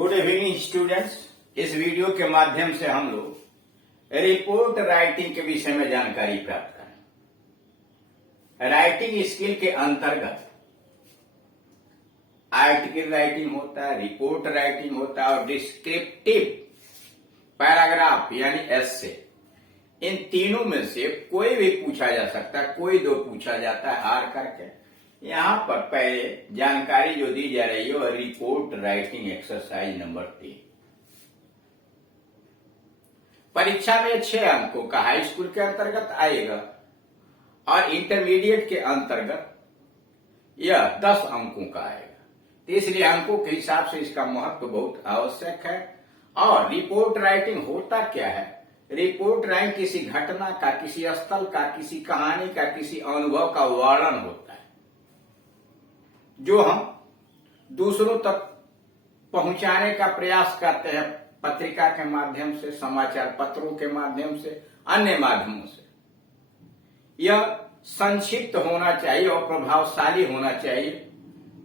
Good evening students. इस video के माध्यम से हम लोग रिपोर्ट राइटिंग के विषय में जानकारी प्राप्त करें। राइटिंग स्किल के अंतर्गत आर्टिकल राइटिंग होता है, रिपोर्ट राइटिंग होता है और डिस्क्रिप्टिव पैराग्राफ यानी एस्से। इन तीनों में से कोई भी पूछा जा सकता है, कोई दो पूछा जाता है हार करके। यहां पर पहले जानकारी जो दी जा रही है वह रिपोर्ट राइटिंग एक्सरसाइज नंबर 3। परीक्षा में 6 अंकों का हाई स्कूल के अंतर्गत आएगा और इंटरमीडिएट के अंतर्गत यह 10 अंकों का आएगा। तो इसलिए अंकों के हिसाब से इसका महत्व बहुत आवश्यक है। और रिपोर्ट राइटिंग होता क्या है? रिपोर्ट राइटिंग किसी घटना का, किसी स्थल का, किसी कहानी का, किसी अनुभव का वर्णन होता है जो हम दूसरों तक पहुंचाने का प्रयास करते हैं, पत्रिका के माध्यम से, समाचार पत्रों के माध्यम से, अन्य माध्यमों से। यह संक्षिप्त होना चाहिए और प्रभावशाली होना चाहिए।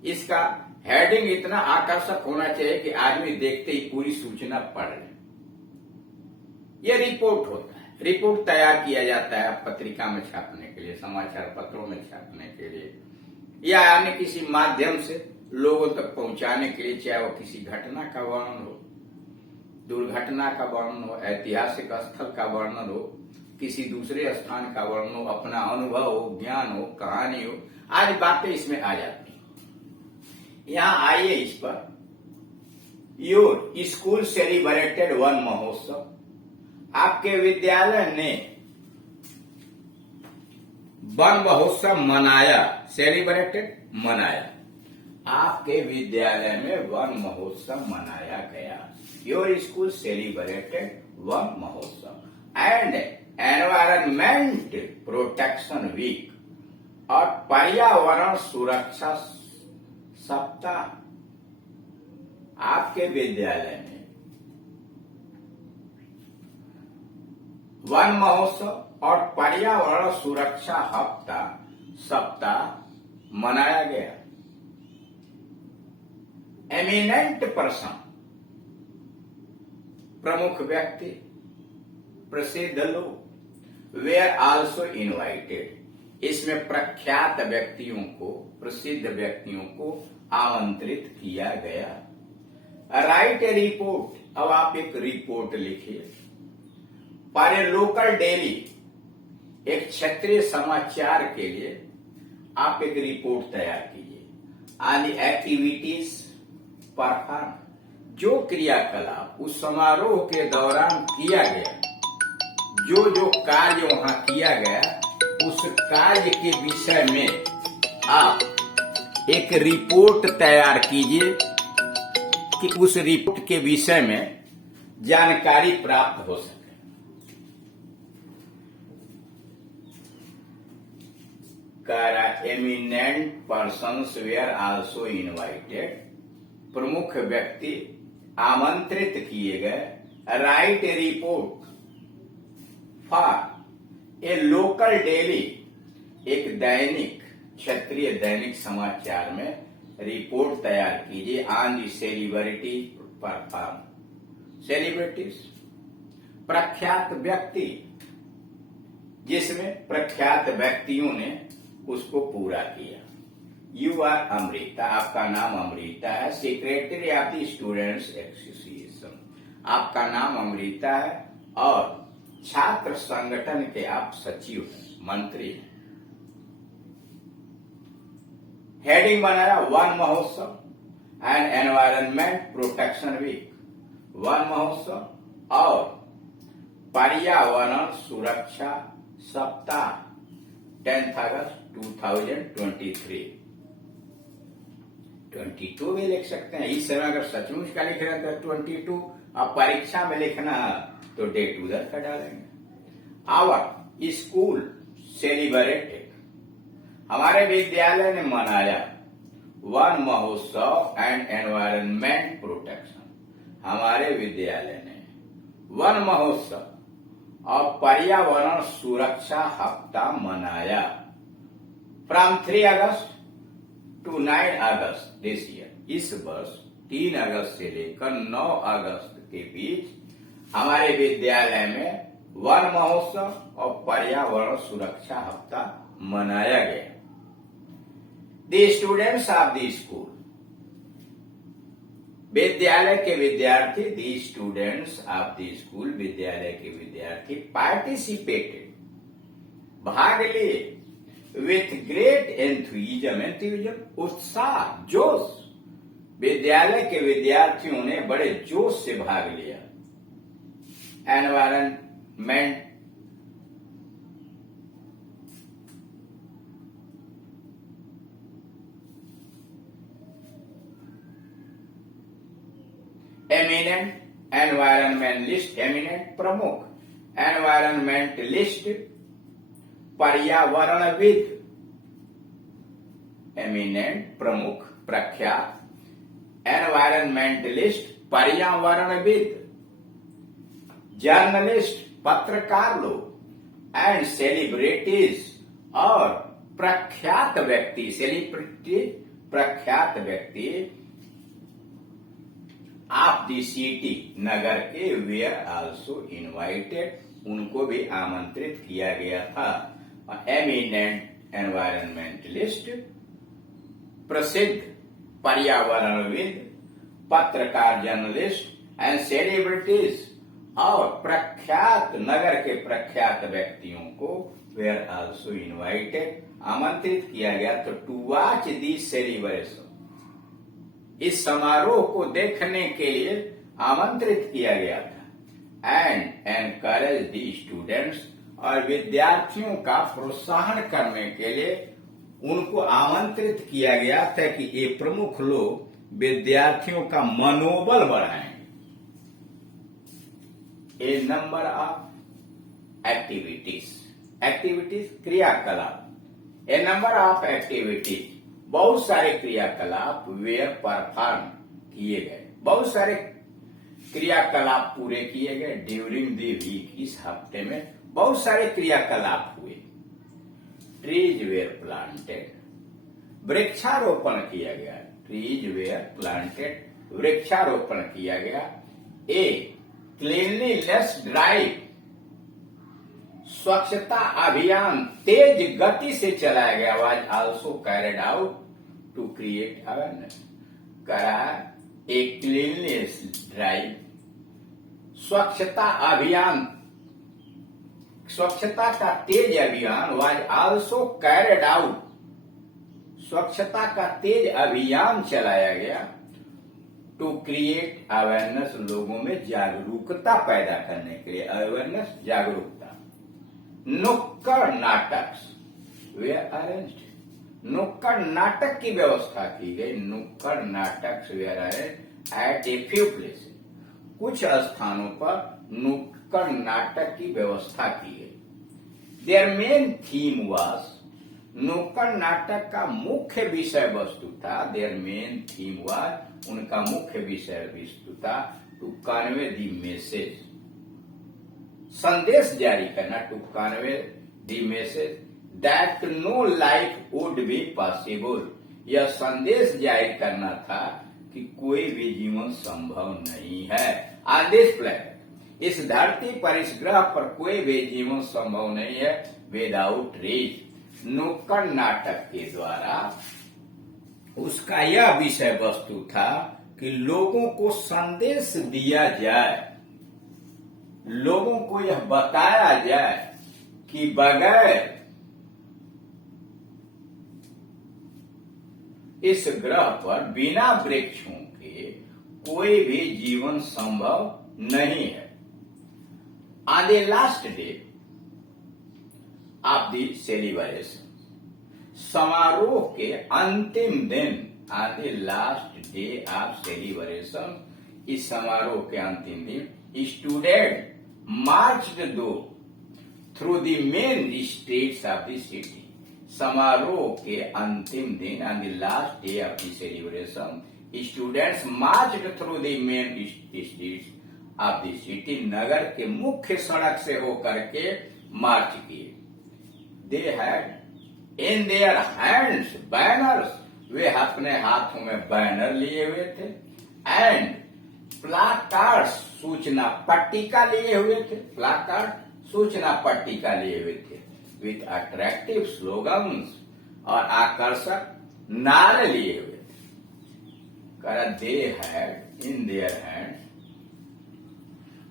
इसका हेडिंग इतना आकर्षक होना चाहिए कि आदमी देखते ही पूरी सूचना पढ़ ले। यह रिपोर्ट होता है। रिपोर्ट तैयार किया जाता है पत्रिका में छापने के लिए, समाचार पत्रों में छापने के लिए या अन्य किसी माध्यम से लोगों तक पहुंचाने के लिए, चाहे वो किसी घटना का वर्णन हो, दुर्घटना का वर्णन हो, ऐतिहासिक स्थल का वर्णन हो, किसी दूसरे स्थान का वर्णन हो, अपना अनुभव हो, ज्ञान हो, कहानी हो, आज बातें इसमें आ जाती हैं। यहां आइए इस पर। योर स्कूल सेलिब्रेटेड वन महोत्सव। आपके विद्यालय ने वन महोत्सव मनाया। सेलिब्रेटेड मनाया। आपके विद्यालय में वन महोत्सव मनाया गया। Your school celebrated one Mahotsav and environment protection week और पर्यावरण सुरक्षा सप्ताह। आपके विद्यालय में वन महोत्सव और पर्यावरण सुरक्षा सप्ताह मनाया गया। एमिनेंट पर्सन, प्रमुख व्यक्ति, प्रसिद्ध लोग, वेयर आल्सो इनवाइटेड। इसमें प्रख्यात व्यक्तियों को, प्रसिद्ध व्यक्तियों को आमंत्रित किया गया। Right a report. अब आप एक रिपोर्ट लिखिए। फॉर ए लोकल डेली, एक क्षेत्रीय समाचार के लिए आप एक रिपोर्ट तैयार कीजिए। On the activities perform. जो क्रियाकलाप उस समारोह के दौरान किया गया, जो जो कार्य वहां किया गया, उस कार्य के विषय में आप एक रिपोर्ट तैयार कीजिए कि उस रिपोर्ट के विषय में जानकारी प्राप्त हो सके। Eminent persons were also invited. प्रमुख व्यक्ति आमंत्रित किए गए। Write a report for a local daily. एक दैनिक, क्षेत्रीय दैनिक समाचार में रिपोर्ट तैयार कीजिए। On the celebrity perform. Celebrities, प्रख्यात व्यक्ति, जिसमें प्रख्यात व्यक्तियों ने उसको पूरा किया। You are Amrita. आपका नाम अमृता है। Secretary of the students association. आपका नाम अमृता है और छात्र संगठन के आप सचिव हैं, मंत्री हैं। हेडिंग बनाया Van Mahotsav and environment protection week. Van Mahotsav और पर्यावरण सुरक्षा सप्ताह 10 अगस्त 2023। 22 भी लिख सकते हैं। इस समय अगर सचमुच का लिख रहे हैं तो 22, अब परीक्षा में लिखना तो डेट उधर का डालेंगे। Our school celebrated. हमारे विद्यालय ने मनाया one Mahotsav and environment protection. हमारे विद्यालय ने वन महोत्सव और पर्यावरण सुरक्षा हफ्ता मनाया। From 3 August to 9 August this year. इस वर्ष 3 अगस्त से लेकर 9 अगस्त के बीच हमारे विद्यालय में वन महोत्सव और पर्यावरण सुरक्षा हफ्ता मनाया गया। The students of the school, विद्यालय के विद्यार्थी, the students of the school, विद्यालय के विद्यार्थी पार्टिसिपेटेड, भाग लिए, विथ ग्रेट एंथुइज्म, उत्साह, जोश, विद्यालय के विद्यार्थियों ने बड़े जोश से भाग लिया। एनवायरमेंट एमिनेंट एनवायरमेंटलिस्ट, एमिनेंट प्रमुख, एनवायरमेंटलिस्ट पर्यावरणविद, एमिनेंट प्रमुख प्रख्यात, एनवायरमेंटलिस्ट पर्यावरणविद, जर्नलिस्ट पत्रकार लोग, एंड सेलिब्रिटीज और प्रख्यात व्यक्ति, सेलिब्रिटी प्रख्यात व्यक्ति ऑफ द सिटी, नगर के, वेयर आल्सो इनवाइटेड, उनको भी आमंत्रित किया गया था। एमिनेंट एनवायरमेंटलिस्ट, प्रसिद्ध पर्यावरणविद, पत्रकार, जर्नलिस्ट एंड सेलिब्रिटीज और प्रख्यात, नगर के प्रख्यात व्यक्तियों को वेयर आल्सो इनवाइटेड, आमंत्रित किया गया। तो टू वॉच दी सेलिब्रेशन, इस समारोह को देखने के लिए आमंत्रित किया गया था। एंड एनकरेज दी स्टूडेंट्स, और विद्यार्थियों का प्रोत्साहन करने के लिए उनको आमंत्रित किया गया था कि ये प्रमुख लोग विद्यार्थियों का मनोबल बढ़ाएं। ए नंबर ऑफ एक्टिविटीज, एक्टिविटीज क्रियाकलाप, ए नंबर ऑफ एक्टिविटीज, बहुत सारे क्रियाकलाप वेयर परफॉर्म किए गए, बहुत सारे क्रियाकलाप पूरे किए गए। ड्यूरिंग द वीक, इस हफ्ते में बहुत सारे क्रियाकलाप हुए। ट्रीज वेयर प्लांटेड, वृक्षारोपण किया गया। ट्रीज वेयर प्लांटेड, वृक्षारोपण किया गया। ए क्लीनलीनेस ड्राइव, स्वच्छता अभियान तेज गति से चलाया गया। Was also carried out to create awareness, करा ए क्लीनलीनेस ड्राइव, स्वच्छता अभियान, स्वच्छता का तेज अभियान। वाज आल्सो कैरिड आउट, स्वच्छता का तेज अभियान चलाया गया। टू क्रिएट अवेयरनेस, लोगों में जागरूकता पैदा करने के लिए, अवेयरनेस, जागरूकता। नुक्कड़ नाटक वे अरेंज्ड, नुक्कड़ नाटक की व्यवस्था की गई। नुक्कड़ नाटक we arranged at a few places, कुछ स्थानों पर नुक्कड़ नाटक की व्यवस्था की गई। देयर मेन थीम वाज, नुक्कड़ नाटक का मुख्य विषय वस्तु था। देयर मेन थीम वाज, उनका मुख्य विषय वस्तु था टू कन्वे द मैसेज, संदेश जारी करना। To convey the message that no life would be possible, यह संदेश जारी करना था कि कोई भी जीवन संभव नहीं है। ऑन दिस प्लैनेट, इस धरती पर, इस ग्रह पर कोई भी जीवन संभव नहीं है विदाउट ट्रीज। नुक्कड़ नाटक के द्वारा उसका यह विषय वस्तु था कि लोगों को संदेश दिया जाए, लोगों को यह बताया जाए कि बगैर इस ग्रह पर, बिना वृक्षों के कोई भी जीवन संभव नहीं है। On the last day of the celebration, समारोह के अंतिम दिन, on the last day of celebration, इस समारोह के अंतिम दिन, स्टूडेंट मार्च्ड दो through the main streets of the city. समारोह के अंतिम दिन, on the last day of the celebration, students marched through the main streets of the city, नगर के मुख्य सड़क से होकर के मार्च किए। They had in their hands banners, वे अपने हाथों में बैनर लिए हुए थे। एंड प्लाकार्ड सूचना पट्टिका लिए हुए थे, प्लाकार्ड सूचना पट्टिका लिए हुए थे विथ अट्रैक्टिव स्लोगन्स और आकर्षक नारे लिए हुए थे। They had in their hands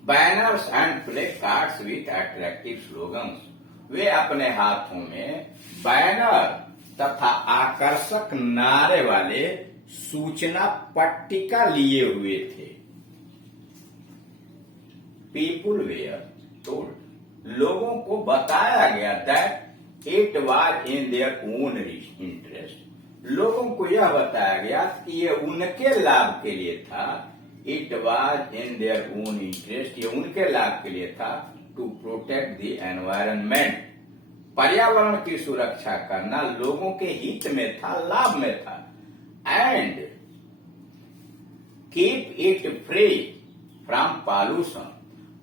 banners and placards with attractive slogans. वे अपने हाथों में बैनर तथा आकर्षक नारे वाले सूचना पट्टिका लिए हुए थे। पीपुल वेयर टोल्ड, लोगों को बताया गया that it was in their own interest, लोगों को यह बताया गया कि ये उनके लाभ के लिए था। It was in their own interest, ये उनके लाभ के लिए था। टू प्रोटेक्ट द एनवायरनमेंट, पर्यावरण की सुरक्षा करना लोगों के हित में था, लाभ में था। And keep it free from pollution,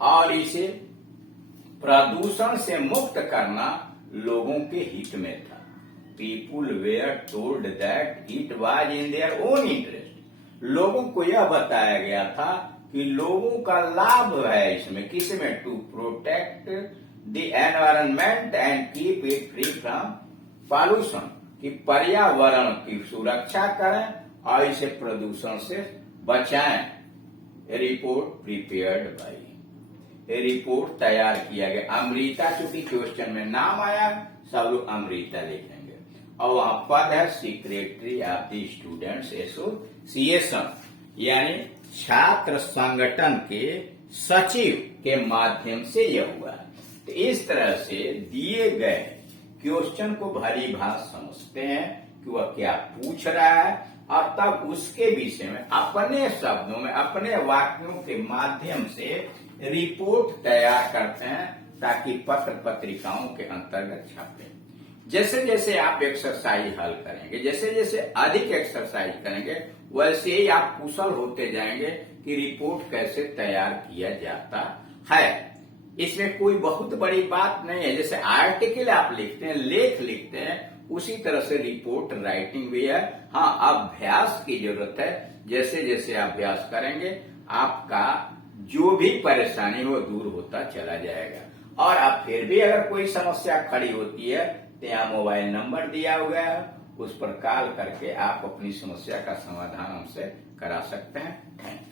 और इसे प्रदूषण से मुक्त करना लोगों के हित में था। People were told that it was in their own interest, लोगों को यह बताया गया था कि लोगों का लाभ है इसमें, किसमें? To protect the environment and keep it free from pollution, कि पर्यावरण की सुरक्षा करें और इसे प्रदूषण से बचाएं। रिपोर्ट प्रिपेयर्ड बाई, रिपोर्ट तैयार किया गया। अमृता, चूंकि क्वेश्चन में नाम आया, सब लोग अमृता लिखेंगे। और वहां पद है secretary of the students association, यानी छात्र संगठन के सचिव के माध्यम से यह हुआ। तो इस तरह से दिए गए क्वेश्चन को भली भांत समझते हैं कि वह क्या पूछ रहा है, और तब उसके विषय में अपने शब्दों में, अपने वाक्यों के माध्यम से रिपोर्ट तैयार करते हैं, ताकि पत्र पत्रिकाओं के अंतर्गत छापे। जैसे जैसे आप एक्सरसाइज हल करेंगे, जैसे जैसे अधिक एक्सरसाइज करेंगे, वैसे ही आप कुशल होते जाएंगे कि रिपोर्ट कैसे तैयार किया जाता है। इसमें कोई बहुत बड़ी बात नहीं है। जैसे आर्टिकल आप लिखते हैं, लेख लिखते हैं, उसी तरह से रिपोर्ट राइटिंग भी है। हाँ, अभ्यास की जरूरत है। जैसे जैसे अभ्यास करेंगे, आपका जो भी परेशानी हो दूर होता चला जाएगा। और अब फिर भी अगर कोई समस्या खड़ी होती है, तो यहाँ मोबाइल नंबर दिया हुआ है, उस पर कॉल करके आप अपनी समस्या का समाधान हमसे करा सकते हैं। Thank you.